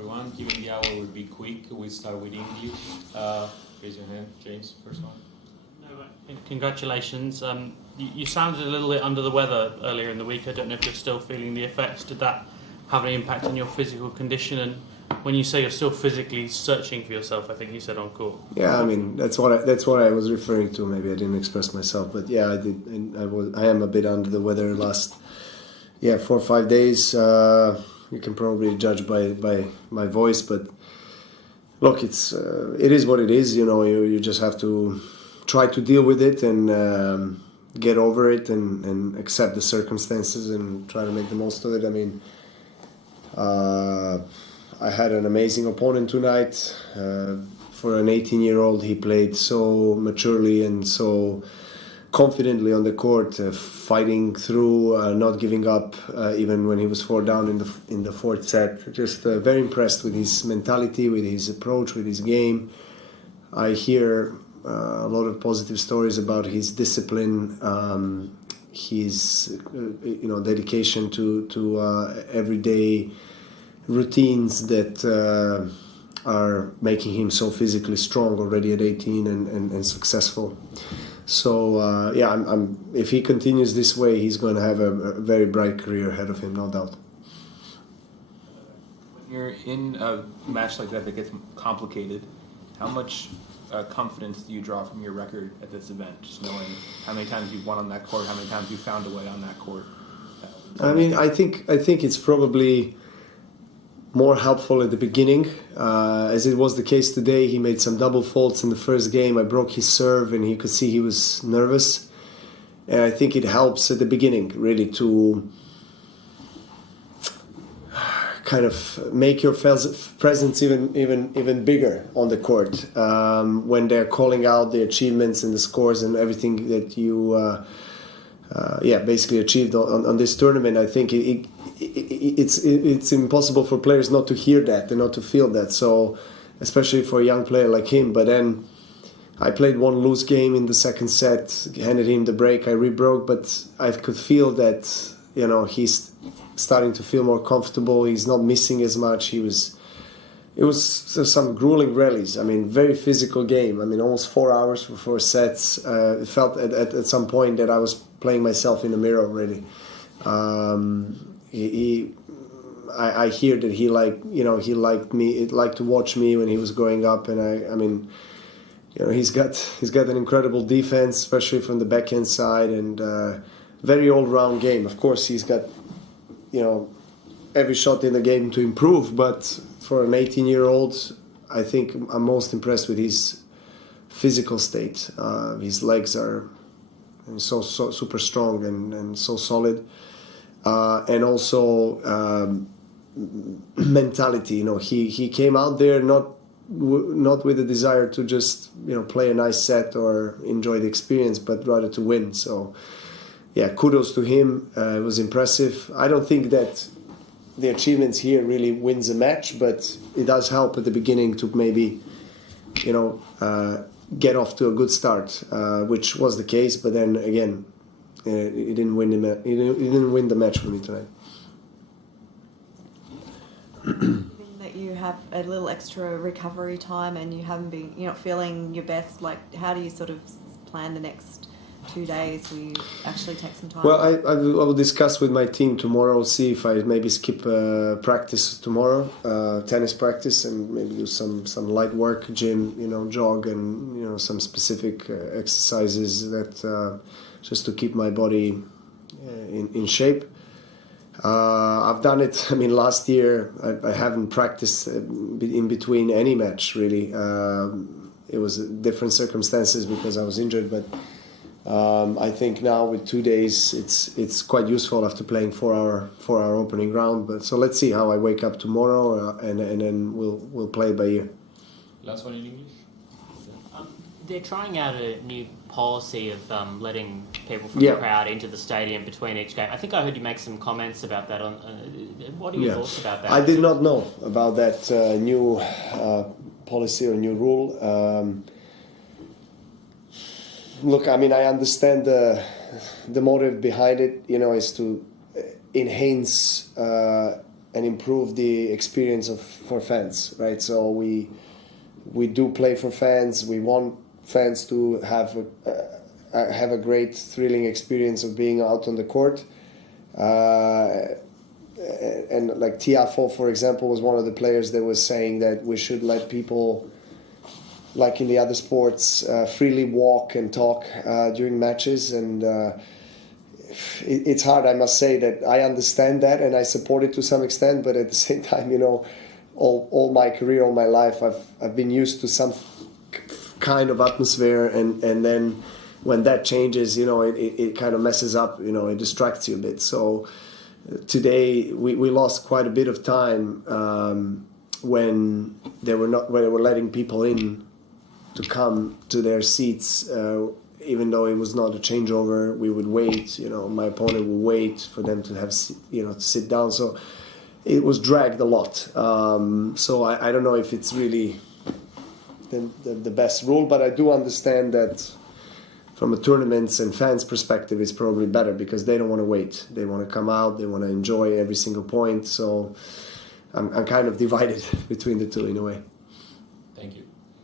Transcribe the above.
everyone. Given the hour, will be quick. We start with English. Raise your hand, James, first one. Congratulations. You sounded a little bit under the weather earlier in the week. I don't know if you're still feeling the effects. Did that have any impact on your physical condition? And when you say you're still physically searching for yourself, I think you said on court. Yeah, I mean that's what I was referring to. Maybe I didn't express myself, but yeah, I did. I am a bit under the weather last 4 or 5 days. You can probably judge by my voice, but look, it is what it is. You know, you just have to try to deal with it and get over it and accept the circumstances and try to make the most of it. I mean, I had an amazing opponent tonight. For an 18-year-old, he played so maturely and so confidently on the court, fighting through, not giving up, even when he was 4 down in the fourth set. Just very impressed with his mentality, with his approach, with his game. I hear a lot of positive stories about his discipline, his dedication to everyday routines that are making him so physically strong already at 18 and successful. So if he continues this way, he's going to have a very bright career ahead of him, no doubt. When you're in a match like that gets complicated, how much confidence do you draw from your record at this event? Just knowing how many times you've won on that court, how many times you've found a way on that court. I mean, I think it's probably more helpful at the beginning, as it was the case today. He made some double faults in the first game. I broke his serve, and he could see he was nervous. And I think it helps at the beginning, really, to kind of make your presence even bigger on the court when they're calling out the achievements and the scores and everything that you basically achieved on this tournament. I think it's impossible for players not to hear that and not to feel that. So, especially for a young player like him. But then I played one loose game in the second set, handed him the break, I rebroke, but I could feel that, you know, he's starting to feel more comfortable. He's not missing as much. It was some grueling rallies. I mean, very physical game. I mean, almost 4 hours for 4 sets. It felt at some point that I was playing myself in the mirror already. I hear that he liked me. He liked to watch me when he was growing up, and I mean, you know, he's got an incredible defense, especially from the backhand side, and very all-round game. Of course, he's got, you know, every shot in the game to improve, but for an 18-year-old, I think I'm most impressed with his physical state. His legs are so super strong and so solid, and also mentality. You know, he came out there not with a desire to just, you know, play a nice set or enjoy the experience, but rather to win. So, yeah, kudos to him. It was impressive. I don't think that the achievements here really wins a match, but it does help at the beginning to maybe, you know, get off to a good start, which was the case. But then again, he didn't win the match for me tonight. That you have a little extra recovery time and you haven't been, you're not feeling your best. Like, how do you sort of plan the next 2 days? Will you actually take some time? Well, I will discuss with my team tomorrow, see if I maybe skip practice tomorrow, tennis practice, and maybe do some light work, gym, you know, jog, and, you know, some specific exercises that just to keep my body in shape. I've done it. I mean, last year I haven't practiced in between any match really. It was different circumstances because I was injured, but I think now with 2 days it's quite useful after playing 4 hour opening round. But so let's see how I wake up tomorrow, and then we'll play by ear. Last one in English. They're trying out a new policy of letting people from the crowd into the stadium between each game. I think I heard you make some comments about that. What are your thoughts about that? I did not know about that new policy or new rule. Look, I mean, I understand the motive behind it. You know, is to enhance improve the experience for fans, right? So we do play for fans. We want fans to have a great, thrilling experience of being out on the court. And like Tiafoe, for example, was one of the players that was saying that we should let people, like in the other sports, freely walk and talk during matches. And it's hard, I must say, that I understand that and I support it to some extent, but at the same time, all my career, all my life, I've been used to some kind of atmosphere, and then when that changes, it kind of messes up, it distracts you a bit. So today we lost quite a bit of time when they were letting people in to come to their seats, even though it was not a changeover. We would wait, my opponent would wait for them to have, to sit down. So it was dragged a lot. So I don't know if it's really the best rule, but I do understand that from a tournaments and fans perspective, it's probably better because they don't want to wait. They want to come out. They want to enjoy every single point. So I'm kind of divided between the two in a way.